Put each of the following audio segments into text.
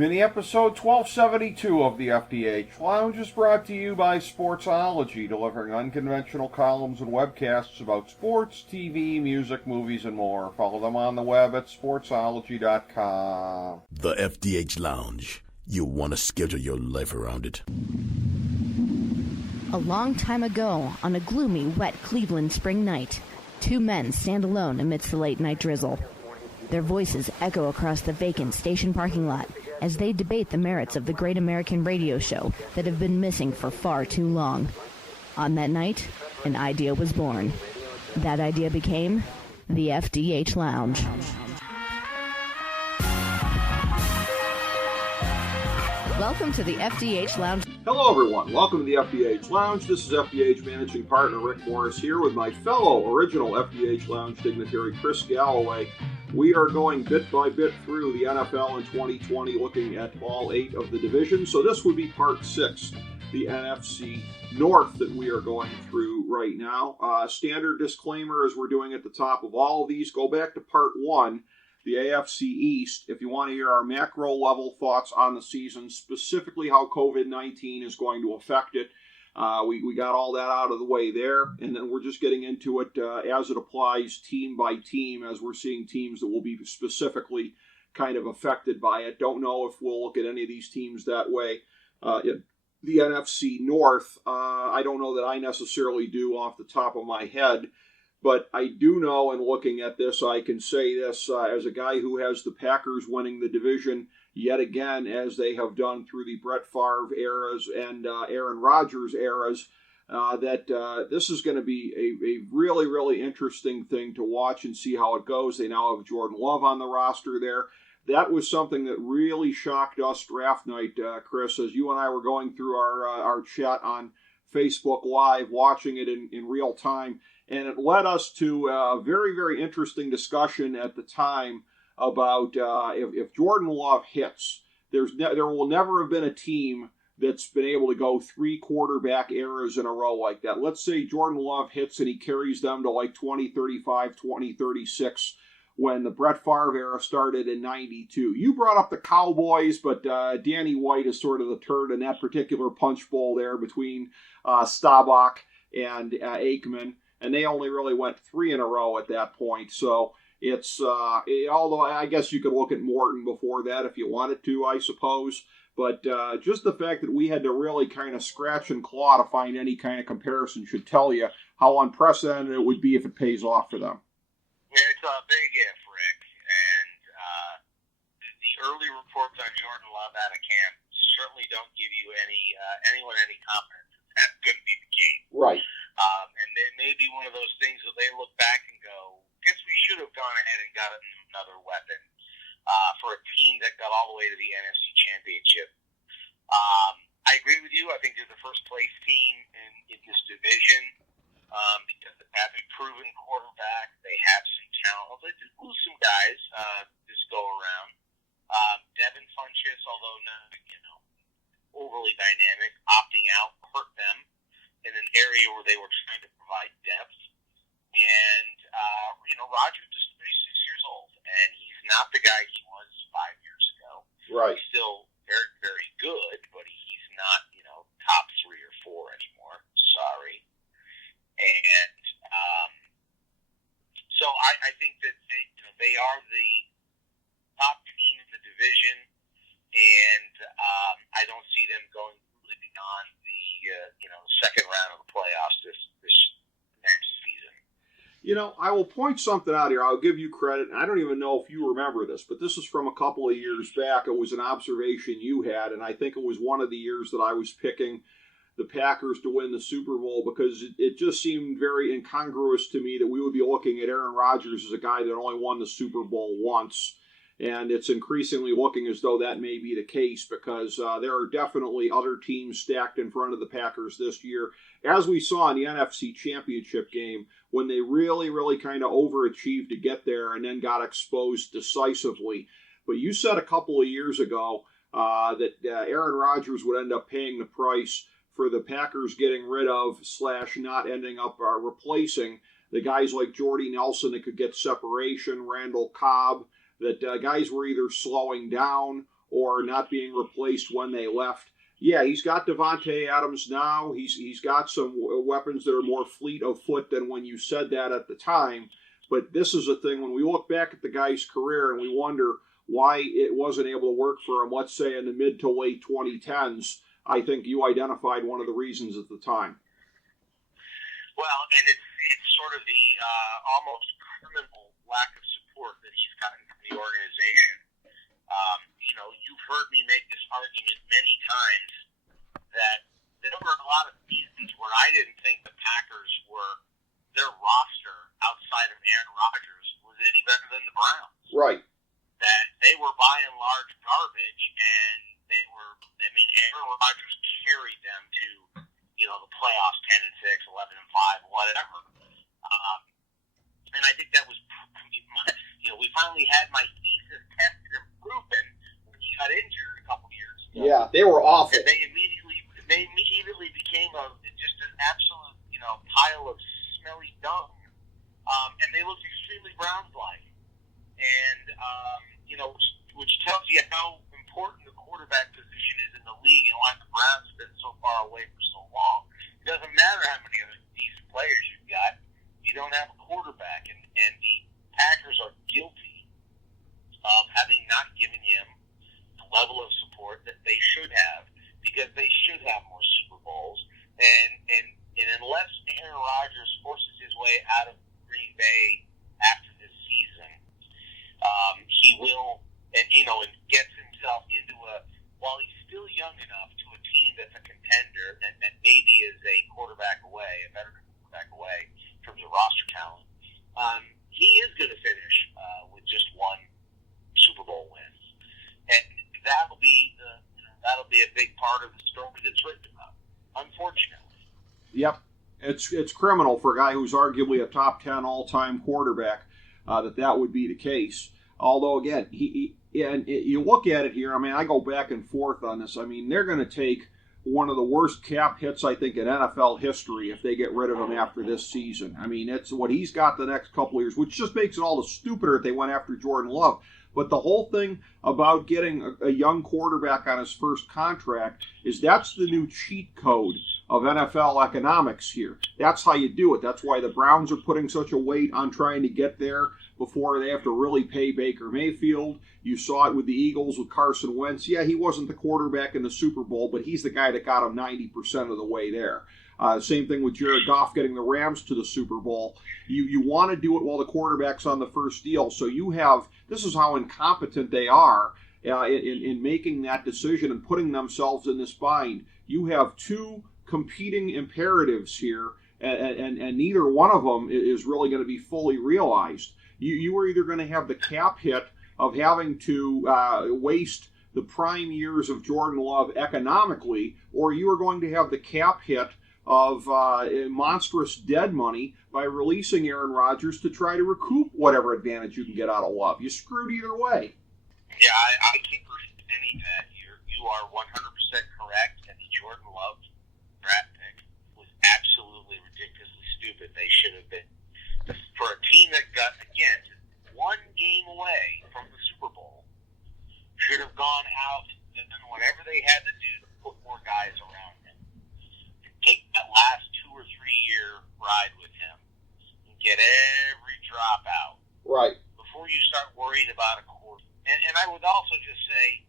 Mini episode 1272 of the FDH Lounge is brought to you by Sportsology, delivering unconventional columns and webcasts about sports, TV, music, movies, and more. Follow them on the web at sportsology.com. The FDH Lounge. You want to schedule your life around it. A long time ago, on a gloomy, wet Cleveland spring night, two men stand alone amidst the late-night drizzle. Their voices echo across the vacant station parking lot as they debate the merits of the great American radio show that have been missing for far too long. On that night, an idea was born. That idea became the FDH Lounge. Welcome to the FDH Lounge. Hello, everyone. Welcome to the FDH Lounge. This is FDH Managing Partner Rick Morris here with my fellow original FDH Lounge dignitary, Chris Galloway. We are going bit by bit through the NFL in 2020, looking at all 8 of the divisions. So this would be part 6, the NFC North that we are going through right now. Standard disclaimer, as we're doing at the top of all of these, go back to part 1, the AFC East, if you want to hear our macro level thoughts on the season, specifically how COVID-19 is going to affect it. We got all that out of the way there, and then we're just getting into it as it applies team by team, as we're seeing teams that will be specifically kind of affected by it. Don't know if we'll look at any of these teams that way. The NFC North, I don't know that I necessarily do off the top of my head, but I do know, in looking at this, I can say this as a guy who has the Packers winning the division yet again, as they have done through the Brett Favre eras and Aaron Rodgers eras, that this is going to be a really, really interesting thing to watch and see how it goes. They now have Jordan Love on the roster there. That was something that really shocked us draft night, Chris, as you and I were going through our chat on Facebook Live, watching it in real time. And it led us to a very, very interesting discussion at the time about if Jordan Love hits, there will never have been a team that's been able to go 3 quarterback eras in a row like that. Let's say Jordan Love hits and he carries them to like 2035, 2036 when the Brett Favre era started in 92. You brought up the Cowboys, but Danny White is sort of the turd in that particular punch bowl there between Staubach and Aikman. And they only really went 3 in a row at that point. So it's, although I guess you could look at Morton before that if you wanted to, I suppose. But just the fact that we had to really kind of scratch and claw to find any kind of comparison should tell you how unprecedented it would be if it pays off for them. It's a big if, Rick. And the early reports on Jordan Love out of camp certainly don't give you anyone any confidence that's going to be the case. Right. And it may be one of those things that they look back and go, guess we should have gone ahead and got another weapon for a team that got all the way to the NFC Championship. I agree with you. I think they're the first place team in this division because they have a proven quarterback. They have some talent. They did lose some guys this go around. Devin Funchess, although not overly dynamic, opting out hurt them in an area where they were trying to provide depth. And, Rodgers is 36 years old, and he's not the guy he was 5 years ago. Right. He's still very, very good, but he's not, top 3 or 4 anymore. Sorry. And so I think that they are the top team in the division, and I don't see them going really beyond the second round of the playoffs this next season. I will point something out here. I'll give you credit. I don't even know if you remember this, but this is from a couple of years back. It was an observation you had, and I think it was one of the years that I was picking the Packers to win the Super Bowl because it just seemed very incongruous to me that we would be looking at Aaron Rodgers as a guy that only won the Super Bowl once. And it's increasingly looking as though that may be the case because there are definitely other teams stacked in front of the Packers this year, as we saw in the NFC Championship game when they really, really kind of overachieved to get there and then got exposed decisively. But you said a couple of years ago that Aaron Rodgers would end up paying the price for the Packers getting rid of / not ending up replacing the guys like Jordy Nelson that could get separation, Randall Cobb, that guys were either slowing down or not being replaced when they left. Yeah, he's got Devontae Adams now. He's got some weapons that are more fleet of foot than when you said that at the time. But this is a thing, when we look back at the guy's career and we wonder why it wasn't able to work for him, let's say in the mid to late 2010s, I think you identified one of the reasons at the time. Well, and it's sort of the almost criminal lack of support that he's gotten from the organization. You've heard me make this argument many times that there were a lot of seasons where I didn't think the Packers their roster outside of Aaron Rodgers was any better than the Browns. Right. That they were by and large garbage, and Aaron Rodgers carried them to, the playoffs 10-6, 11-5, whatever. And I think that was, we finally had my thesis tested and proven when he got injured a couple years ago. Yeah, they were awful. And they immediately became just an absolute, pile of smelly dung. And they looked extremely Browns-like. And, which tells you how important the quarterback position is in the league and why the Browns have been so far away for so long. It doesn't matter how many other decent players you've got. You don't have a quarterback. And the Packers are guilty of having not given him the level of support that they should have, because they should have more Super Bowls. And unless Aaron Rodgers forces his way out of Green Bay after this season, he will, and gets himself into while he's still young enough, to a team that's a contender that maybe is a better quarterback away in terms of roster talent. He is going to finish with just one Super Bowl win, and that'll be a big part of the story that's written about, unfortunately. Yep. It's criminal for a guy who's arguably a top 10 all-time quarterback that would be the case. Although, again, you look at it here, I go back and forth on this. They're going to take one of the worst cap hits, I think, in NFL history if they get rid of him after this season. It's what he's got the next couple of years, which just makes it all the stupider if they went after Jordan Love. But the whole thing about getting a young quarterback on his first contract is that's the new cheat code of NFL economics here. That's how you do it. That's why the Browns are putting such a weight on trying to get there before they have to really pay Baker Mayfield. You saw it with the Eagles with Carson Wentz. Yeah, he wasn't the quarterback in the Super Bowl, but he's the guy that got him 90% of the way there. Same thing with Jared Goff getting the Rams to the Super Bowl. You want to do it while the quarterback's on the first deal. So this is how incompetent they are in making that decision and putting themselves in this bind. You have two competing imperatives here, and neither one of them is really going to be fully realized. You are either going to have the cap hit of having to waste the prime years of Jordan Love economically, or you are going to have the cap hit of monstrous dead money by releasing Aaron Rodgers to try to recoup whatever advantage you can get out of Love. You're screwed either way. Yeah, I can't refute any of that. You are 100% correct, and the Jordan Love draft pick was absolutely ridiculously stupid. They should have been. For a team that got, again, one game away from the Super Bowl, should have gone out and done whatever they had to do to put more guys around him. Take that last 2 or 3 year ride with him and get every drop out. Right. Before you start worrying about a quarter. And I would also just say,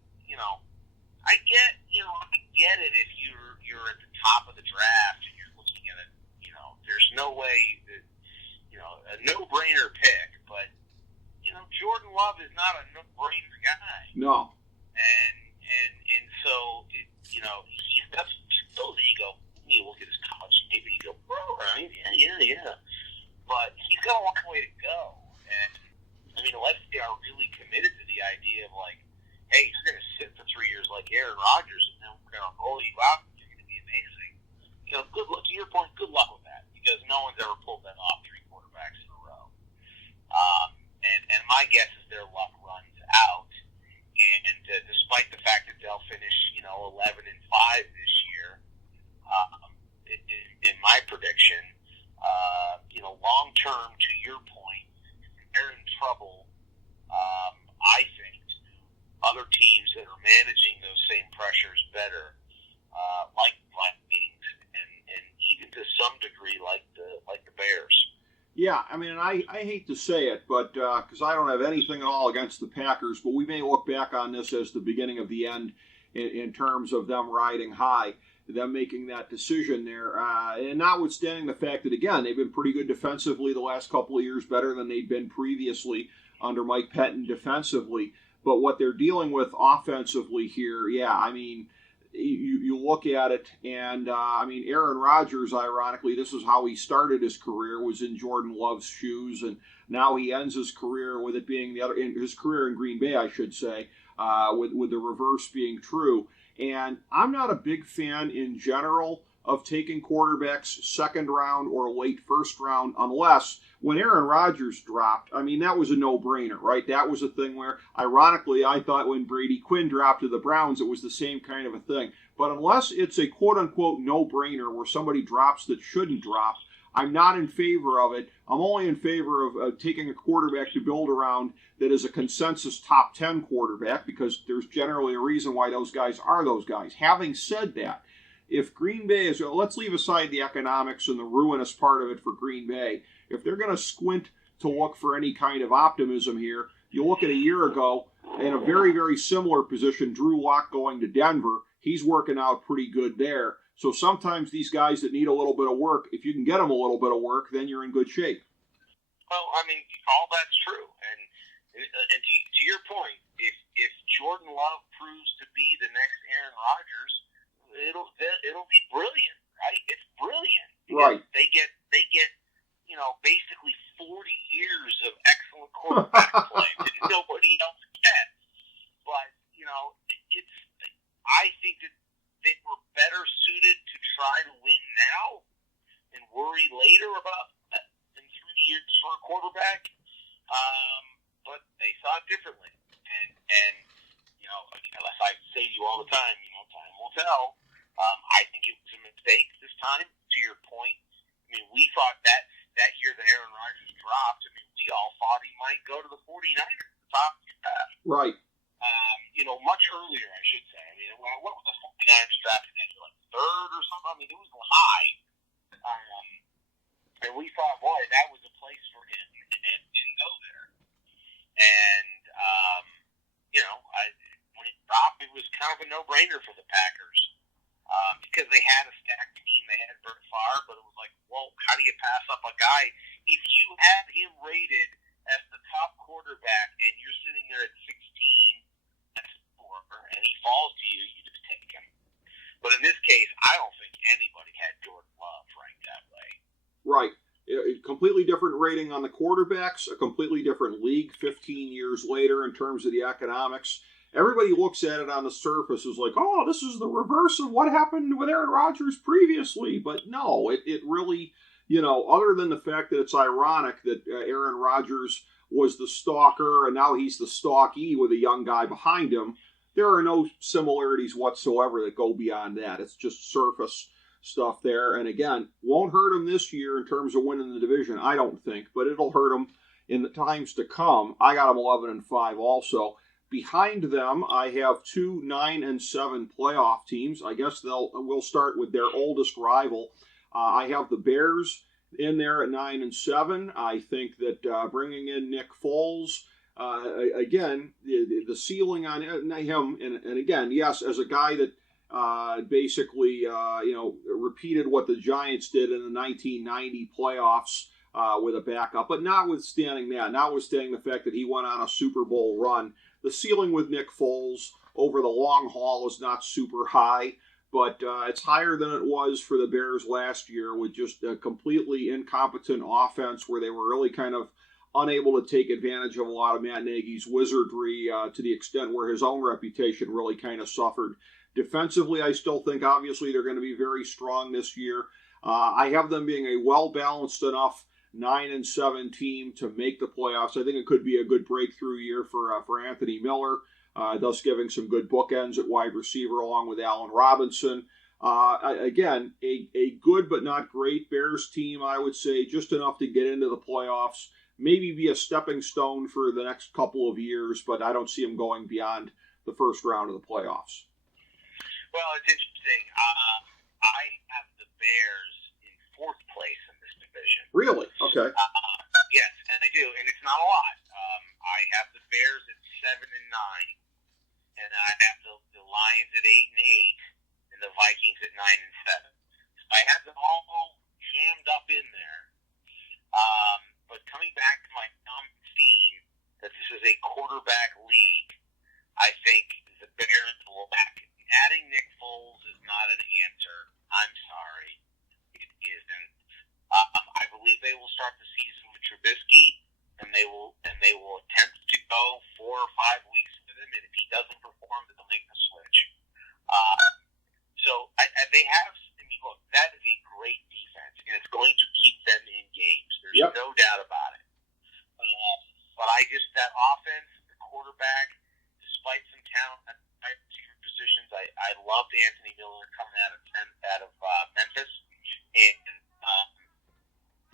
I get it if you're at the top of the draft and you're looking at it, there's no way that, a no-brainer pick, but, Jordan Love is not a no-brainer guy. No. And so, he's got some skills that you go, you look at his college tape and you go, all right, yeah. But he's got a long way to go. And, unless they are really committed to the idea of, hey, you're going to sit for 3 years like Aaron Rodgers, and then we're going to roll you out, and you're going to be amazing. Good luck, to your point, good luck with that, because no one's ever pulled that off 3 quarterbacks in a row. And my guess is their luck runs out. And despite the fact that they'll finish, 11-5 this year, in my prediction, long term, to your point, they're in trouble. I think other teams that are those same pressures better, like Vikings, and even to some degree like the Bears. Yeah, I mean, I hate to say it, but because I don't have anything at all against the Packers, but we may look back on this as the beginning of the end in terms of them riding high, them making that decision there. And notwithstanding the fact that, again, they've been pretty good defensively the last couple of years, better than they'd been previously under Mike Pettin defensively. But what they're dealing with offensively here, yeah, I mean, you look at it, and I mean, Aaron Rodgers, ironically, this is how he started his career, was in Jordan Love's shoes, and now he ends his career with it being his career in Green Bay, I should say, with the reverse being true. And I'm not a big fan in general of taking quarterbacks second round or late first round, unless when Aaron Rodgers dropped, I mean, that was a no-brainer, right? That was a thing where, ironically, I thought when Brady Quinn dropped to the Browns, it was the same kind of a thing. But unless it's a quote-unquote no-brainer where somebody drops that shouldn't drop, I'm not in favor of it. I'm only in favor of taking a quarterback to build around that is a consensus top 10 quarterback, because there's generally a reason why those guys are those guys. Having said that, if Green Bay is, let's leave aside the economics and the ruinous part of it for Green Bay, if they're going to squint to look for any kind of optimism here, you look at a year ago in a very, very similar position, Drew Lock going to Denver. He's working out pretty good there. So sometimes these guys that need a little bit of work, if you can get them a little bit of work, then you're in good shape. Well, I mean, all that's true. And to your point, if Jordan Love proves to be the next Aaron Rodgers, it'll be brilliant, right? It's brilliant. Right. They get basically 40 years of excellent quarterback play that nobody else gets. But, I think that they were better suited to try to win now and worry later about that in 3 years for a quarterback. But they saw it differently. And as I say to you all the time, time will tell. I think it was a mistake this time, to your point. I mean, we thought that year that Aaron Rodgers dropped, we all thought he might go to the 49ers, the top draft. Right. Much earlier, I should say. I mean, what was the 49ers drafting that year, like third or something? I mean, it was high. And we thought, boy, that was a place for him, and didn't go there. And, when he dropped, it was kind of a no-brainer for the Packers. Because they had a stacked team, they had Brett Favre, but it was like, well, how do you pass up a guy? If you had him rated as the top quarterback and you're sitting there at 16, and he falls to you, you just take him. But in this case, I don't think anybody had Jordan Love ranked that way. Right. A completely different rating on the quarterbacks, a completely different league 15 years later in terms of the economics. Everybody looks at it on the surface as like, oh, this is the reverse of what happened with Aaron Rodgers previously. But no, it really, other than the fact that it's ironic that Aaron Rodgers was the stalker and now he's the stalkee with a young guy behind him, there are no similarities whatsoever that go beyond that. It's just surface stuff there. And again, won't hurt him this year in terms of winning the division, I don't think, but it'll hurt him in the times to come. I got him 11-5 also. Behind them, I have 2 9-7 playoff teams. I guess we'll start with their oldest rival. I have the Bears in there at 9-7. I think that bringing in Nick Foles, again, the ceiling on him, and again, yes, as a guy that basically, repeated what the Giants did in the 1990 playoffs with a backup, but notwithstanding the fact that he went on a Super Bowl run, the ceiling with Nick Foles over the long haul is not super high, but it's higher than it was for the Bears last year with just a completely incompetent offense where they were really kind of unable to take advantage of a lot of Matt Nagy's wizardry to the extent where his own reputation really kind of suffered. Defensively, I still think, obviously, they're going to be very strong this year. I have them being a well-balanced enough 9-7 team to make the playoffs. I think it could be a good breakthrough year for Anthony Miller, thus giving some good bookends at wide receiver along with Allen Robinson. Again, a good but not great Bears team, I would say, just enough to get into the playoffs, maybe be a stepping stone for the next couple of years, but I don't see them going beyond the first round of the playoffs. Well, it's interesting. I have the Bears in fourth place in this division. Really? Okay. Yes, and I do, and it's not a lot. I have the Bears at 7-9, and I have the Lions at 8-8, and the Vikings at 9-7. So I have them all jammed up in there. But coming back to my theme, that this is a quarterback league, I think the Bears will back. Adding Nick Foles is not an answer. I'm sorry, it isn't. I believe they will start the season with Trubisky, and they will attempt to go 4 or 5 weeks with him, and if he doesn't perform, then they'll make the switch. So they have. I mean, look, that is a great defense, and it's going to keep them in games. There's no doubt about it. But that offense, the quarterback, despite some talent at receiver positions, I loved Anthony Miller coming out of Memphis, and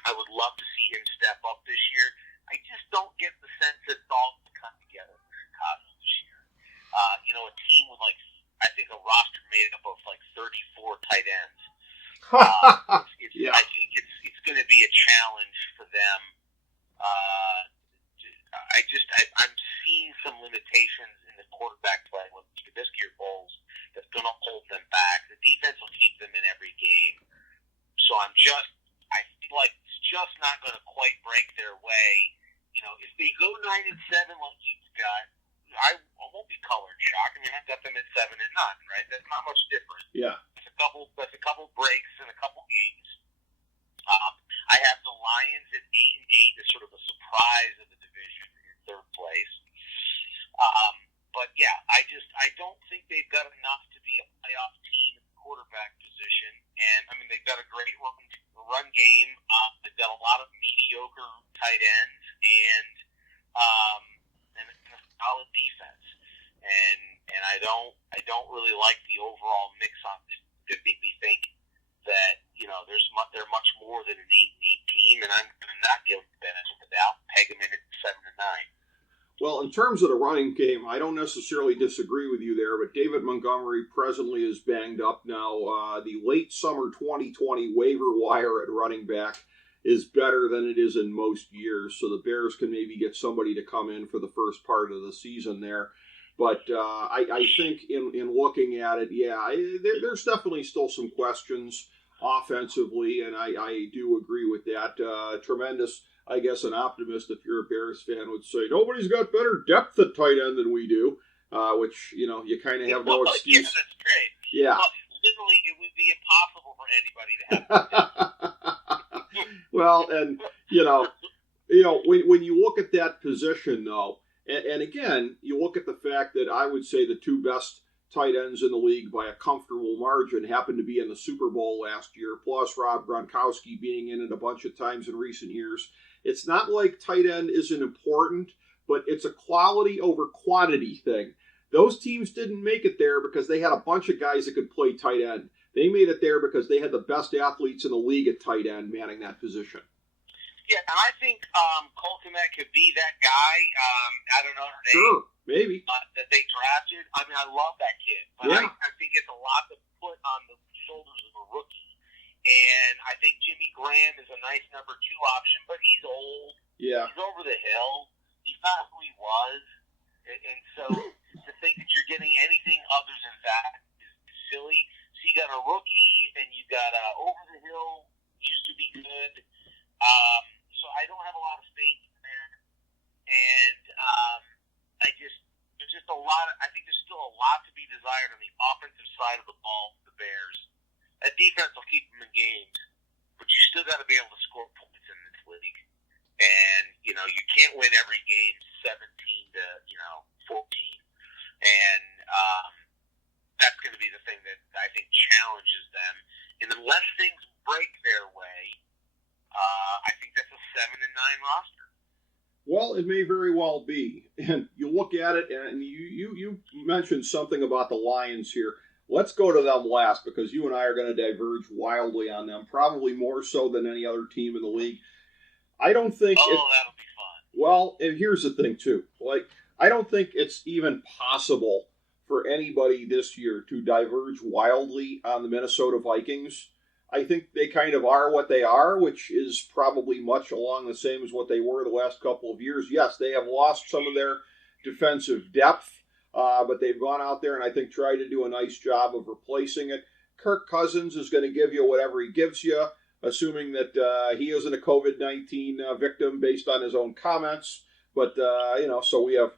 I would love to see him step up this year. I just don't get the sense that it's all come together for Chicago this year. A team with I think a roster made up of 34 tight ends. Yeah. I think it's going to be a challenge for them. I'm seeing some limitations in the quarterback play with Trubisky or Foles that's going to hold them back. The defense will keep them in every game. So I feel like it's just not going to quite break their way. If they go 9-7 like you've got, I won't be colored shocked. I mean, I've got them at 7-9, right? That's not much different. Yeah. That's a couple breaks and a couple games. I have the Lions at 8-8 as sort of a surprise of the division in third place. But yeah, I don't think they've got enough to be a playoff team at the quarterback position. And I mean, they've got a great run game. They've got a lot of mediocre tight ends and a solid defense. And I don't really like the overall mix on this. It made me think that they're much more than an 8-8 team, and I'm going to not give them the benefit of the doubt. Peg them in at 7-9. Well, in terms of the running game, I don't necessarily disagree with you there, but David Montgomery presently is banged up now. The late summer 2020 waiver wire at running back is better than it is in most years, so the Bears can maybe get somebody to come in for the first part of the season there. But I think in looking at it, there's definitely still some questions offensively, and I do agree with that. Tremendous, I guess, an optimist, if you're a Bears fan, would say, nobody's got better depth at tight end than we do, which, you kind of have no excuse. Yeah, that's great. Yeah. Well, literally, it would be impossible for anybody to have. Well, and, when you look at that position, though, and again, you look at the fact that I would say the two best tight ends in the league by a comfortable margin happened to be in the Super Bowl last year, plus Rob Gronkowski being in it a bunch of times in recent years. It's not like tight end isn't important, but it's a quality over quantity thing. Those teams didn't make it there because they had a bunch of guys that could play tight end. They made it there because they had the best athletes in the league at tight end manning that position. Yeah, and I think Cole Kmet could be that guy. I don't know her name. Sure, maybe. That they drafted. I mean, I love that kid. But yeah. I think it's a lot to put on the shoulders of a rookie. And I think Jimmy Graham is a nice number 2 option, but he's old. Yeah. He's over the hill. He's not who he was. And so to think that you're getting anything other than that is silly. So you got a rookie, and you got over the hill, used to be good. So I don't have a lot of faith in there, and there's just a lot. I think there's still a lot to be desired on the offensive side of the ball for the Bears. That defense will keep them in games, but you still got to be able to score points in this league, and you can't win every game 17 to 14, and that's going to be the thing that I think challenges them. And unless things break their way, I think that's a 7-9 roster. Well, it may very well be. And you look at it, and you mentioned something about the Lions here. Let's go to them last, because you and I are going to diverge wildly on them, probably more so than any other team in the league. I don't think... that'll be fun. Well, and here's the thing, too. I don't think it's even possible for anybody this year to diverge wildly on the Minnesota Vikings. I think they kind of are what they are, which is probably much along the same as what they were the last couple of years. Yes, they have lost some of their defensive depth, but they've gone out there and I think tried to do a nice job of replacing it. Kirk Cousins is going to give you whatever he gives you, assuming that he isn't a COVID-19 victim based on his own comments. But, so we have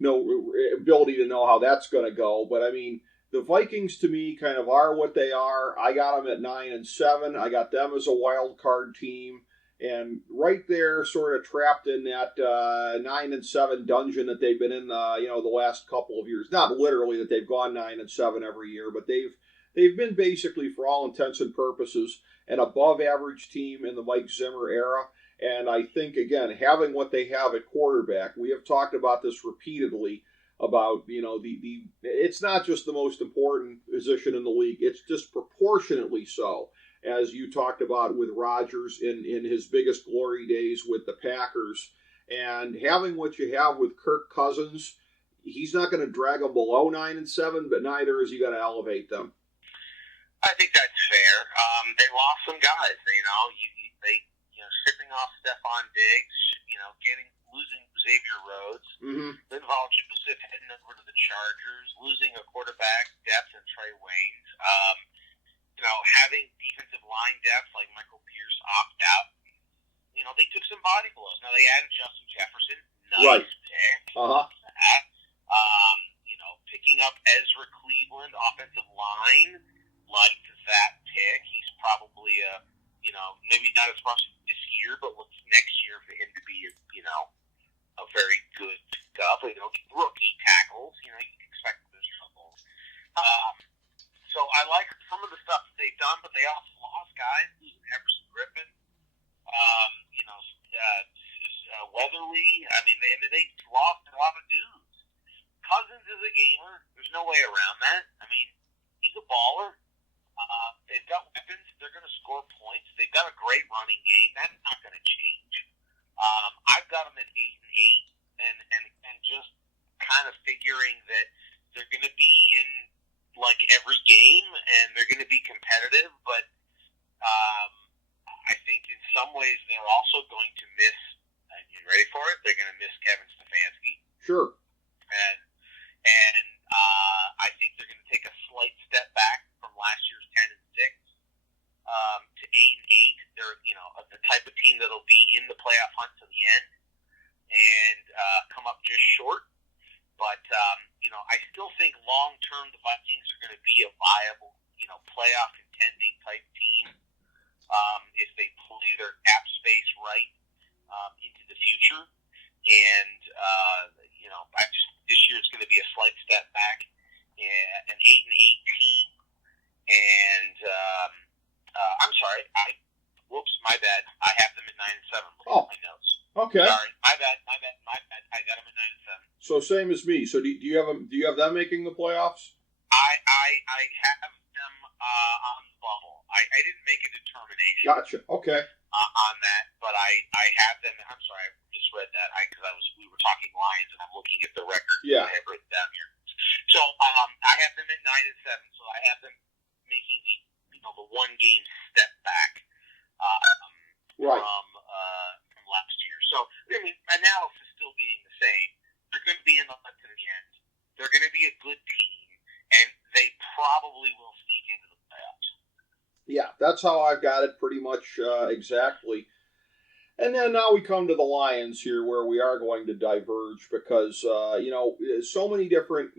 no ability to know how that's going to go. But, I mean, the Vikings, to me, kind of are what they are. I got them at 9-7. I got them as a wild card team. And right there, sort of trapped in that 9-7 dungeon that they've been in, the last couple of years. Not literally that they've gone 9-7 every year, but they've been basically, for all intents and purposes, an above-average team in the Mike Zimmer era. And I think, again, having what they have at quarterback, we have talked about this repeatedly, about, it's not just the most important position in the league, it's disproportionately so, as you talked about with Rodgers in his biggest glory days with the Packers. And having what you have with Kirk Cousins, he's not going to drag them below 9-7, but neither is he going to elevate them. I think that's fair. They lost some guys, they shipping off Stephon Diggs, losing Xavier Rhodes, Linval Joseph heading over to the Chargers, losing a quarterback depth in Trey Waynes, having defensive line depth like Michael Pierce opt out. They took some body blows. Now they added Justin Jefferson, nice pick. Picking up Ezra Cleveland, offensive line, liked that pick. He's probably maybe not as much this year, but looks next year for him to be a very good pickup. Rookie tackles, you can expect those troubles. So I like some of the stuff that they've done, but they also lost guys, losing Everson Griffin, Weatherly. They lost a lot of dudes. Cousins is a gamer. There's no way around that. He's a baller. They've got weapons. They're going to score points. They've got a great running game. That's not going to change. I've got them at 8-8, and just kind of figuring that they're going to be in like every game, and they're going to be competitive. But I think in some ways they're also going to miss. You ready for it? They're going to miss Kevin Stefanski. Sure. And I think they're going to take a slight step back from last year's 10-6 to 8-8. They're the type of team that'll be in the playoff hunt to the end and come up just short. But I still think long term the Vikings are going to be a viable playoff contending type team if they play their cap space right into the future. And this year it's going to be a slight step back, an 8-8 team, and I'm sorry, my bad. I have them at 9-7. Look at my notes. Okay. Sorry, my bad. I got them at 9-7. So same as me. So do you have them making the playoffs? I have them on the bubble. I didn't make a determination. Gotcha. Okay. On that, but I have them. I'm sorry, I just read that because we were talking Lions, and I'm looking at the record. Yeah. I have written down here. So I have them at 9-7. So I have them making the one game step back from last year. So analysis still being the same. They're going to be in the hunt to the end. They're going to be a good team, and they probably will sneak into the playoffs. Yeah, that's how I've got it pretty much exactly. And then now we come to the Lions here where we are going to diverge because, so many different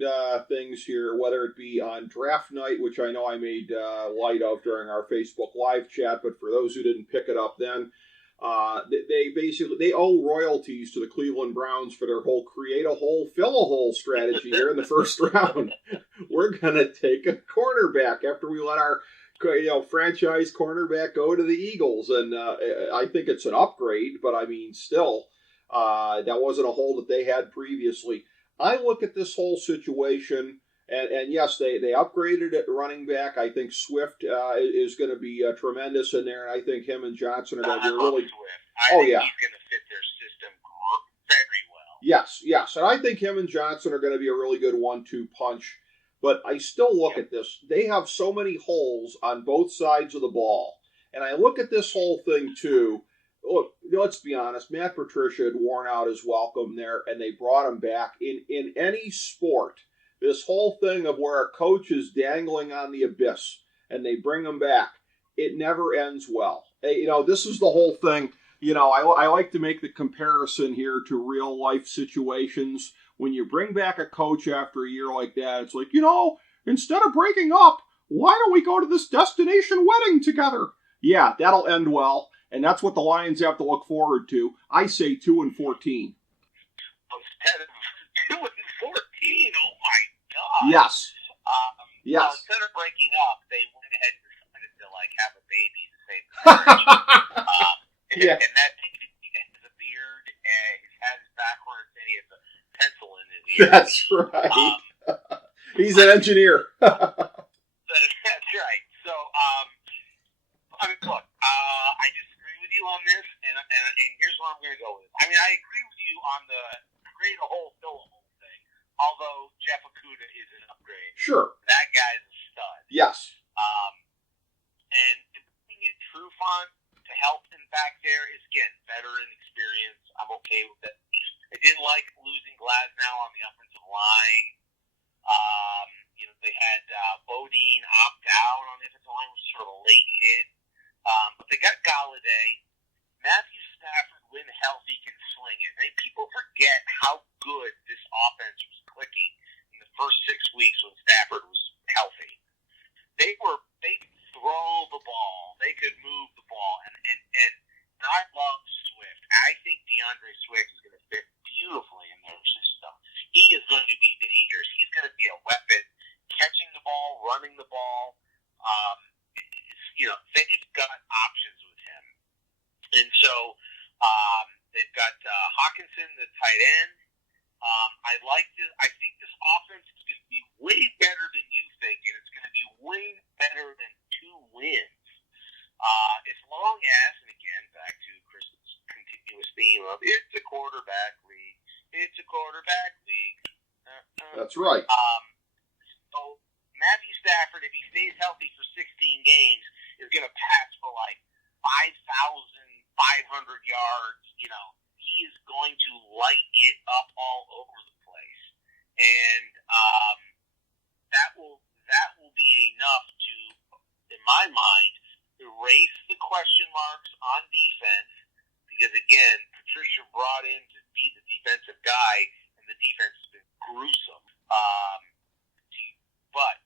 things here, whether it be on draft night, which I know I made light of during our Facebook Live chat, but for those who didn't pick it up then, they owe royalties to the Cleveland Browns for their whole create a hole, fill a hole strategy here in the first round. We're going to take a cornerback after we let our franchise cornerback go to the Eagles, and I think it's an upgrade, but still, that wasn't a hole that they had previously. I look at this whole situation, and yes, they upgraded at running back. I think Swift is going to be tremendous in there, and I think him and Johnson are going to be really. Swift. I think he's going to fit their system very well. Yes, and I think him and Johnson are going to be a really good 1-2 punch. but I still look at this. They have so many holes on both sides of the ball. And I look at this whole thing, too. Look, let's be honest. Matt Patricia had worn out his welcome there, and they brought him back. In any sport, this whole thing of where a coach is dangling on the abyss, and they bring him back, it never ends well. This is the whole thing. I like to make the comparison here to real life situations. When you bring back a coach after a year like that, it's like, instead of breaking up, why don't we go to this destination wedding together? Yeah, that'll end well, and that's what the Lions have to look forward to. I say 2-14. Instead of 2-14, oh my God! Yes. Yes. Well, instead of breaking up, they went ahead and decided to have a baby at the same time. Yeah. And that baby has a beard, and his hat is backwards, and he has a pencil in his ear. That's right. He's an engineer. That's right. So, look, I disagree with you on this, and here's what I'm going to go with. I agree with you on the create a hole, fill a hole thing, although Jeff Okudah is an upgrade. Sure. That guy's a stud. Yes. And bringing in Trufant to help him back there is, again, veteran experience. I'm okay with it. I didn't like losing Glasnow on the offensive line. They had Bodine opt out on the offensive line, which was sort of a late hit. But they got Galloway. Matthew Stafford, when healthy, can sling it. People forget how good this offense was clicking in the first 6 weeks when Stafford was healthy. They could throw the ball. They could move the ball. And I love Swift. I think DeAndre Swift is going to fit beautifully in their system. He is going to be dangerous. He's going to be a weapon, catching the ball, running the ball. They've got options with him. And so they've got Hawkinson, the tight end. I like this. I think this offense is going to be way better than you think, and it's going to be way better than 2 wins. As long as, and again, back to Chris's continuous theme of it's a quarterback league. It's a quarterback league. That's right. So Matthew Stafford, if he stays healthy for 16 games, is going to pass for 5,500 yards. He is going to light it up all over the place, and that will be enough to, in my mind, erase the question marks on defense. Because again, Patricia brought in to be the defensive guy, and the defense has been gruesome. But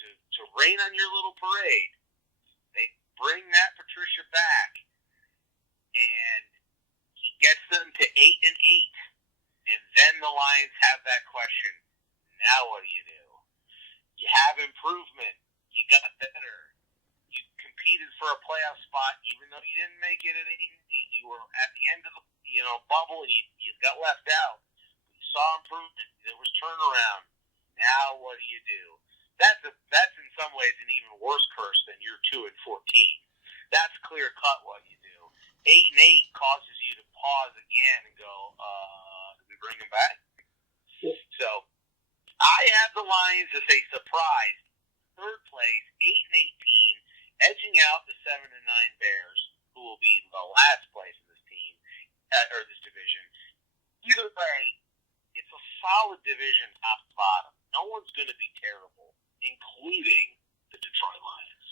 to rain on your little parade, they bring that Patricia back, and he gets them to 8-8, and then the Lions have that question. Now what do? You have improvement. You got better. You competed for a playoff spot, even though you didn't make it at 8-8. You were at the end of the bubble, and you got left out. You saw improvement. There was turnaround. Now what do? That's in some ways an even worse curse than your 2-14. That's clear cut what you do. 8-8 causes you to pause again and go, did we bring him back? Yeah. So I have the Lions as a surprise third place, 8-18, edging out the 7-9 Bears, who will be the last place in this team or this division. Either way, it's a solid division top to bottom. No one's going to be terrible, including the Detroit Lions.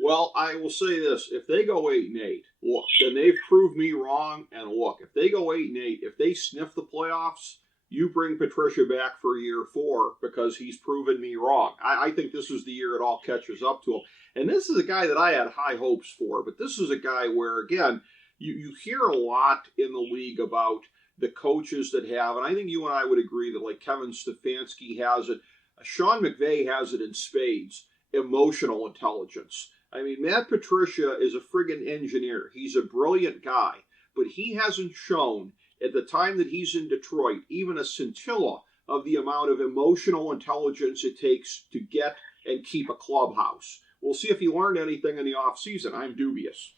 Well, I will say this. If they go 8-8, look, then they've proved me wrong. And look, if they go 8-8, if they sniff the playoffs, you bring Patricia back for year 4 because he's proven me wrong. I think this is the year it all catches up to him. And this is a guy that I had high hopes for, but this is a guy where, again, you hear a lot in the league about the coaches that have, and I think you and I would agree that like Kevin Stefanski has it, Sean McVay has it in spades, emotional intelligence. I mean, Matt Patricia is a friggin' engineer. He's a brilliant guy, but he hasn't shown at the time that he's in Detroit even a scintilla of the amount of emotional intelligence it takes to get and keep a clubhouse. We'll see if he learned anything in the offseason. I'm dubious.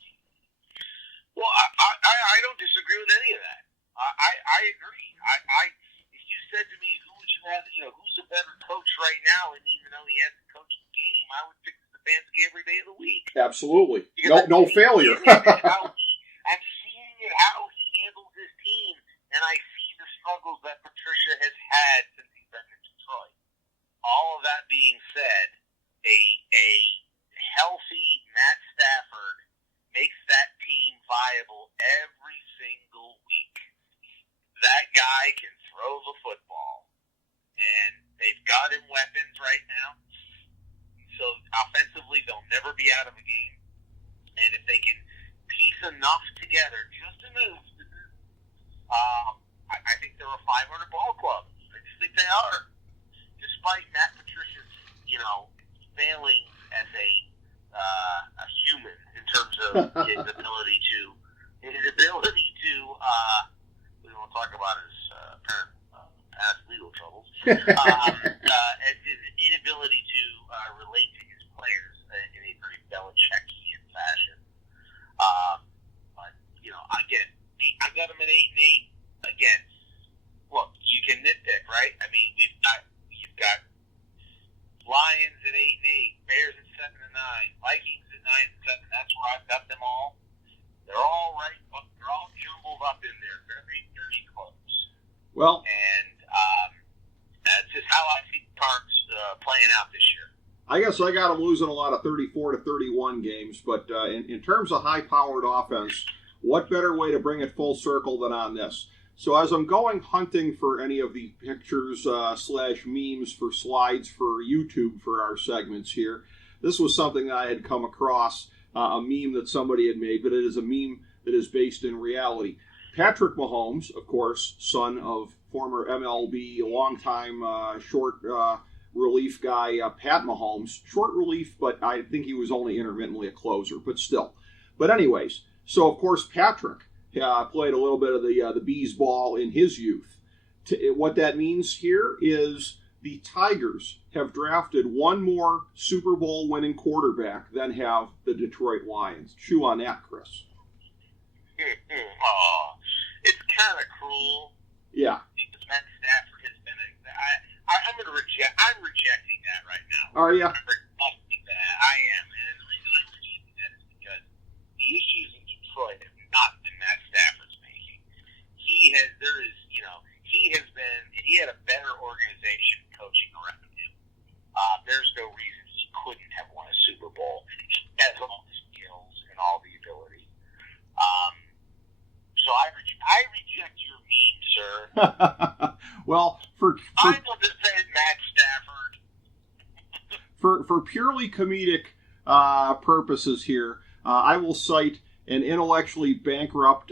Well, I don't disagree with any of that. I agree. If you said to me, who would who's a better coach right now, and even though he hasn't coached the game, I would pick Stefanski every day of the week. Absolutely. No failure. I'm seeing it, how he handles his team, and I see the struggles that Patricia has had since he's been in Detroit. All of that being said, a healthy Matt Stafford makes that team viable every single week. That guy can throw the football, and they've got him weapons right now. So offensively, they'll never be out of a game. And if they can piece enough together just enough, I think they're a 500 ball club. I just think they are. Despite Matt Patricia's, failing as a human in terms of his ability to we don't talk about his apparent past legal troubles, and his inability to relate to his players in a very Belichickian fashion. But again, I got him at 8-8. Again, look, you can nitpick, right? I mean, you've got Lions at 8-8, Bears at 7-9, Vikings at 9-7. That's where I've got them all. They're all right, but they're all jumbled up in there, very, very close. Well, and that's just how I see the Cards playing out this year. I guess I got them losing a lot of 34-31 games, but in terms of high-powered offense, what better way to bring it full circle than on this? So as I'm going hunting for any of the pictures / memes for slides for YouTube for our segments here, this was something that I had come across, a meme that somebody had made, but it is a meme that is based in reality. Patrick Mahomes, of course, son of former MLB, longtime short relief guy, Pat Mahomes. Short relief, but I think he was only intermittently a closer, but still. But anyways, so of course Patrick played a little bit of the bees ball in his youth. What that means here is the Tigers have drafted one more Super Bowl winning quarterback than have the Detroit Lions. Chew on that, Chris. It's kind of cruel. Yeah. Because Matt Stafford has been I'm going to reject. I'm rejecting that right now. Are you? I am, and the reason I'm rejecting that is because the issues in Detroit have not been Matt Stafford's making. He had a better organization coaching around him. There's no reason he couldn't have won a Super Bowl. He has all the skills and all the ability. So I reject your meme, sir. Well, I will defend Matt Stafford. For purely comedic purposes here, I will cite an intellectually bankrupt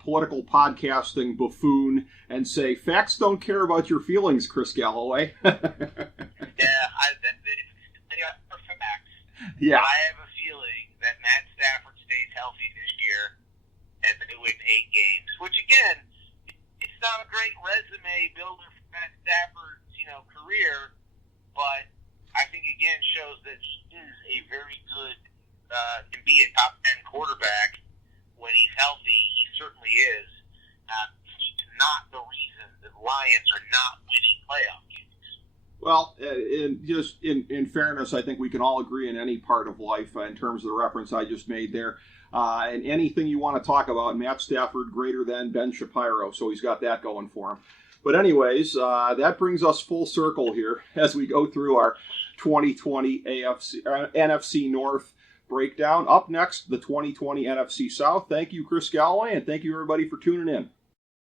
political podcasting buffoon and say, facts don't care about your feelings, Chris Galloway. They are for facts. Yeah. I have a feeling that Matt Stafford stays healthy this year and they win 8 games, which again, it's not a great resume builder for Matt Stafford's, career, but I think again shows that he is a very good, can be a top 10 quarterback when he's healthy. He certainly is. He's not the reason the Lions are not winning playoff games. Well, in fairness, I think we can all agree in any part of life in terms of the reference I just made there. And anything you want to talk about, Matt Stafford greater than Ben Shapiro, so he's got that going for him. But anyways, that brings us full circle here as we go through our 2020 NFC North breakdown. Up next, the 2020 NFC South. Thank you, Chris Galloway, and thank you, everybody, for tuning in.